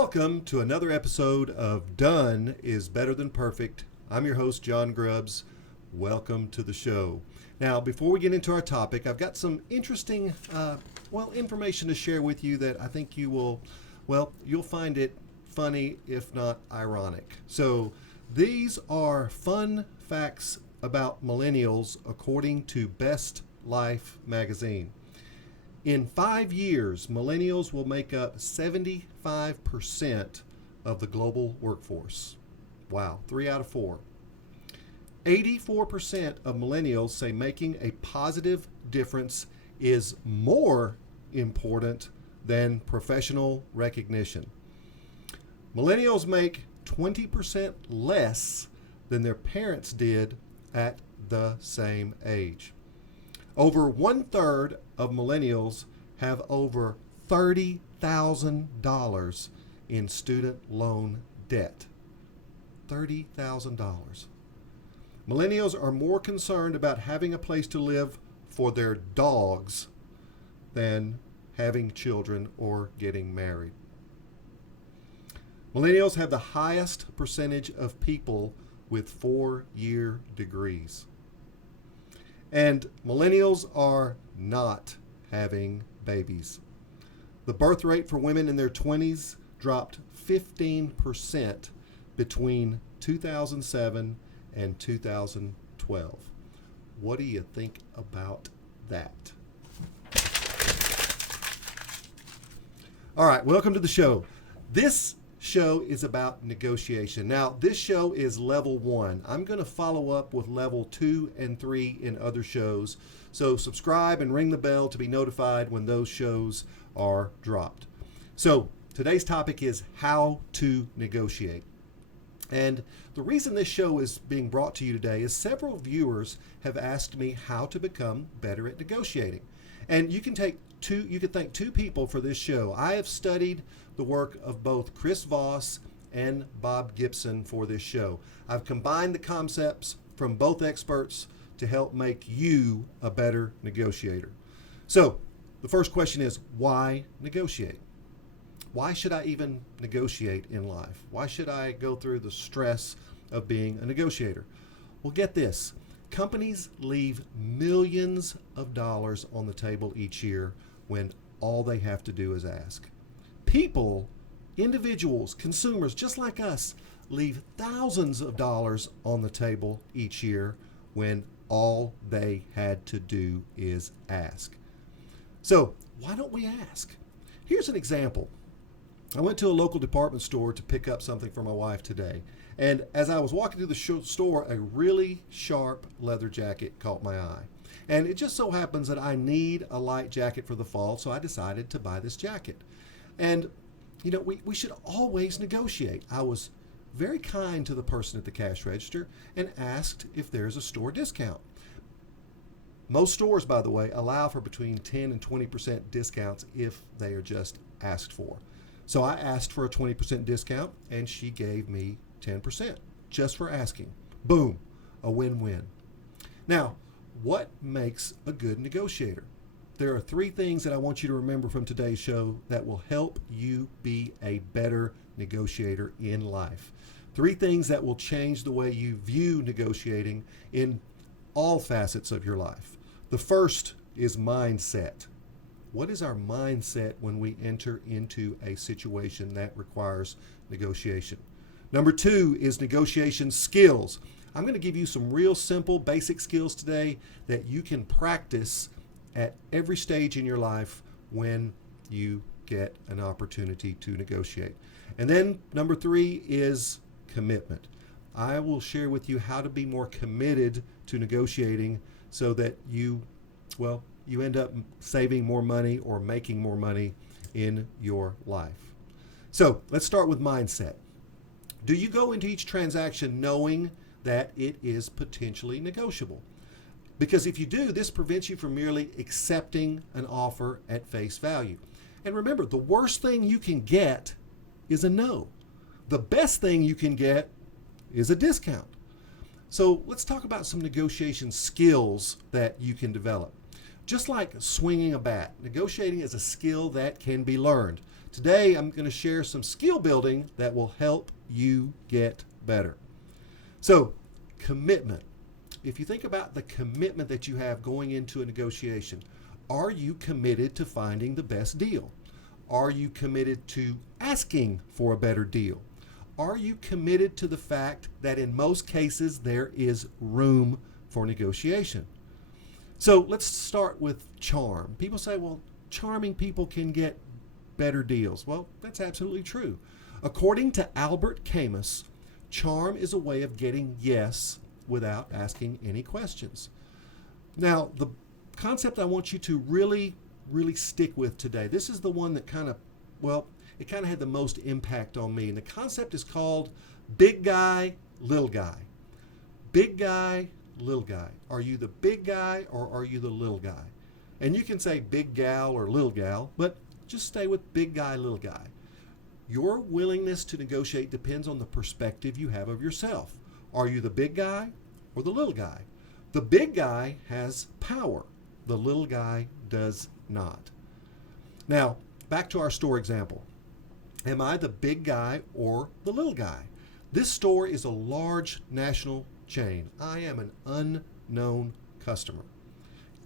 Welcome to another episode of Done is Better Than Perfect. I'm your host, John Grubbs. Welcome to the show. Now, before we get into our topic, I've got some interesting, information to share with you that I think you'll find it funny, if not ironic. So, these are fun facts about millennials according to Best Life magazine. In 5 years, millennials will make up 75% of the global workforce. Wow, 3 out of 4. 84% of millennials say making a positive difference is more important than professional recognition. Millennials make 20% less than their parents did at the same age. Over 1/3 of millennials have over $30,000 in student loan debt. $30,000. Millennials are more concerned about having a place to live for their dogs than having children or getting married. Millennials have the highest percentage of people with 4-year degrees. And millennials are not having babies. The birth rate for women in their 20s dropped 15% between 2007 and 2012. What do you think about that? All right, welcome to the show. This show is about negotiation. Now, this show is level 1. I'm going to follow up with level 2 and 3 in other shows. So subscribe and ring the bell to be notified when those shows are dropped. So today's topic is how to negotiate. And the reason this show is being brought to you today is several viewers have asked me how to become better at negotiating. And you can thank two people for this show. I have studied the work of both Chris Voss and Bob Gibson for this show. I've combined the concepts from both experts to help make you a better negotiator. So, the first question is, why negotiate? Why should I even negotiate in life? Why should I go through the stress of being a negotiator? Well, get this. Companies leave millions of dollars on the table each year when all they have to do is ask. People, individuals, consumers, just like us, leave thousands of dollars on the table each year when all they had to do is ask. So, why don't we ask? Here's an example. I went to a local department store to pick up something for my wife today. And as I was walking through the store, a really sharp leather jacket caught my eye. And it just so happens that I need a light jacket for the fall, so I decided to buy this jacket. And, we should always negotiate. I was very kind to the person at the cash register and asked if there's a store discount. Most stores, by the way, allow for between 10 and 20% discounts if they are just asked for. So I asked for a 20% discount, and she gave me 10% just for asking. Boom, a win-win. Now, what makes a good negotiator? There are 3 things that I want you to remember from today's show that will help you be a better negotiator in life. 3 things that will change the way you view negotiating in all facets of your life. The first is mindset. What is our mindset when we enter into a situation that requires negotiation? Number 2 is negotiation skills. I'm going to give you some real simple, basic skills today that you can practice at every stage in your life when you get an opportunity to negotiate. And then number 3 is commitment. I will share with you how to be more committed to negotiating so that you end up saving more money or making more money in your life. So let's start with mindset. Do you go into each transaction knowing that it is potentially negotiable? Because if you do, this prevents you from merely accepting an offer at face value. And remember, the worst thing you can get is a no. The best thing you can get is a discount. So let's talk about some negotiation skills that you can develop. Just like swinging a bat, negotiating is a skill that can be learned. Today, I'm going to share some skill building that will help you get better. So, commitment. If you think about the commitment that you have going into a negotiation, are you committed to finding the best deal? Are you committed to asking for a better deal? Are you committed to the fact that in most cases there is room for negotiation? So let's start with charm. People say, well, charming people can get better deals. Well, that's absolutely true. According to Albert Camus, charm is a way of getting yes without asking any questions. Now, the concept I want you to really stick with today, this is the one that it kind of had the most impact on me. And the concept is called big guy, little guy. Big guy, little guy. Are you the big guy or are you the little guy? And you can say big gal or little gal, but just stay with big guy, little guy. Your willingness to negotiate depends on the perspective you have of yourself. Are you the big guy or the little guy? The big guy has power. The little guy does not. Now, back to our store example. Am I the big guy or the little guy? This store is a large national chain. I am an unknown customer.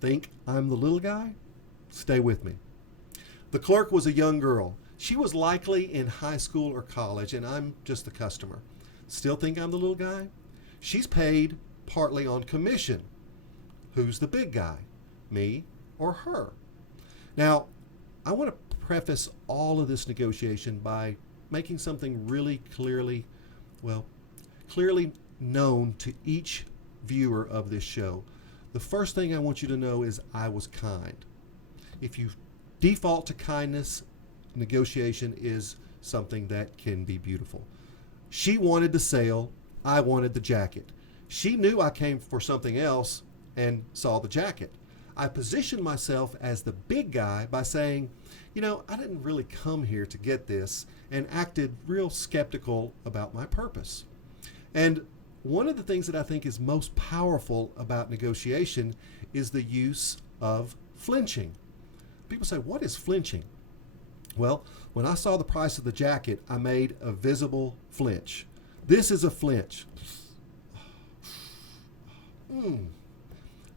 Think I'm the little guy? Stay with me. The clerk was a young girl. She was likely in high school or college, and I'm just the customer. Still think I'm the little guy? She's paid partly on commission. Who's the big guy? Me or her? Now, I want to preface all of this negotiation by making something really clearly known to each viewer of this show. The first thing I want you to know is I was kind. If you default to kindness, negotiation is something that can be beautiful. She wanted the sale, I wanted the jacket. She knew I came for something else and saw the jacket. I positioned myself as the big guy by saying, I didn't really come here to get this, and acted real skeptical about my purpose. And one of the things that I think is most powerful about negotiation is the use of flinching. People say, what is flinching? Well, when I saw the price of the jacket, I made a visible flinch. This is a flinch.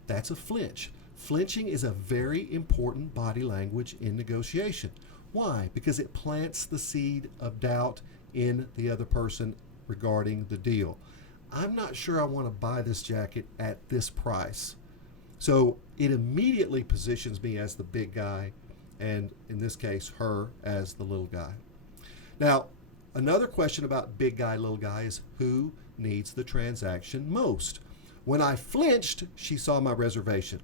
That's a flinch. Flinching is a very important body language in negotiation. Why? Because it plants the seed of doubt in the other person regarding the deal. I'm not sure I want to buy this jacket at this price. So it immediately positions me as the big guy, and in this case, her as the little guy. Now, another question about big guy, little guy is who needs the transaction most? When I flinched, she saw my reservation.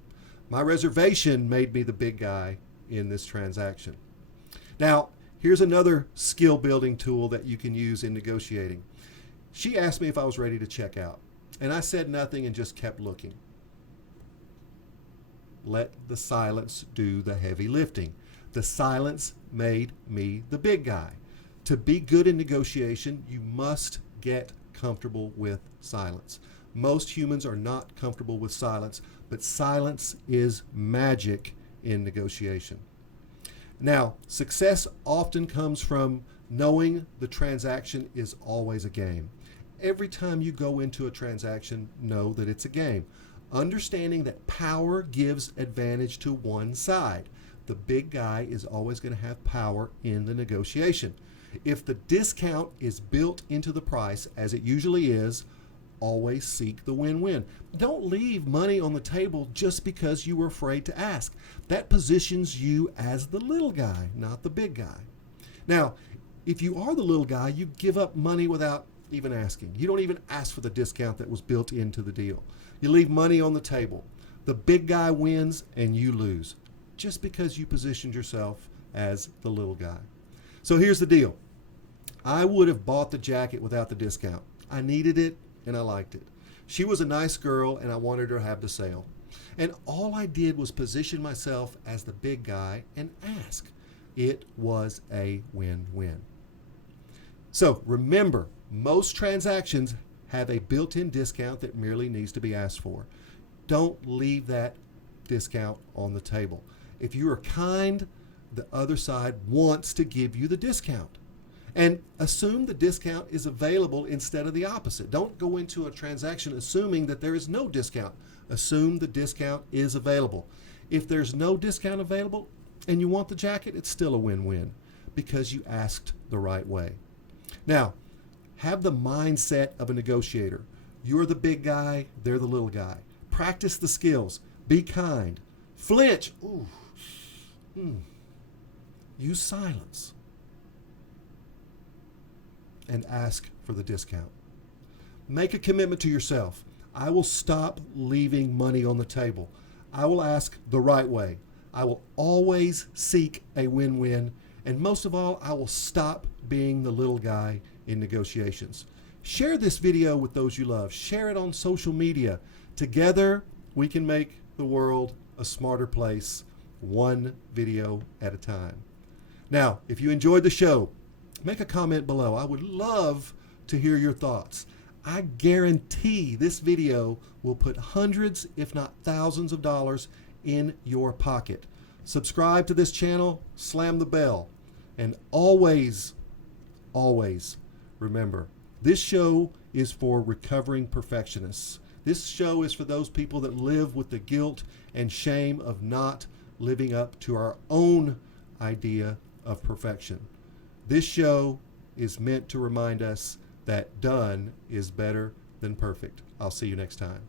My reservation made me the big guy in this transaction. Now, here's another skill building tool that you can use in negotiating. She asked me if I was ready to check out, and I said nothing and just kept looking. Let the silence do the heavy lifting. The silence made me the big guy. To be good in negotiation, you must get comfortable with silence. Most humans are not comfortable with silence, but silence is magic in negotiation. Now, success often comes from knowing the transaction is always a game. Every time you go into a transaction, know that it's a game. Understanding that power gives advantage to one side. The big guy is always going to have power in the negotiation. If the discount is built into the price, as it usually is, always seek the win-win. Don't leave money on the table just because you were afraid to ask. That positions you as the little guy, not the big guy. Now, if you are the little guy, you give up money without even asking. You don't even ask for the discount that was built into the deal. You leave money on the table. The big guy wins and you lose just because you positioned yourself as the little guy. So here's the deal. I would have bought the jacket without the discount. I needed it and I liked it. She was a nice girl and I wanted her to have the sale. And all I did was position myself as the big guy and ask. It was a win-win. So remember, most transactions have a built-in discount that merely needs to be asked for. Don't leave that discount on the table. If you are kind, the other side wants to give you the discount. And assume the discount is available instead of the opposite. Don't go into a transaction assuming that there is no discount. Assume the discount is available. If there's no discount available and you want the jacket, it's still a win-win because you asked the right way. Now, have the mindset of a negotiator. You're the big guy, they're the little guy. Practice the skills. Be kind. Flinch. Ooh. Use silence. And ask for the discount. Make a commitment to yourself. I will stop leaving money on the table. I will ask the right way. I will always seek a win-win. And most of all, I will stop being the little guy in negotiations. Share this video with those you love. Share it on social media. Together, we can make the world a smarter place, one video at a time. Now, if you enjoyed the show, make a comment below. I would love to hear your thoughts. I guarantee this video will put hundreds, if not thousands of dollars in your pocket. Subscribe to this channel, slam the bell, and always, always remember, this show is for recovering perfectionists. This show is for those people that live with the guilt and shame of not living up to our own idea of perfection. This show is meant to remind us that done is better than perfect. I'll see you next time.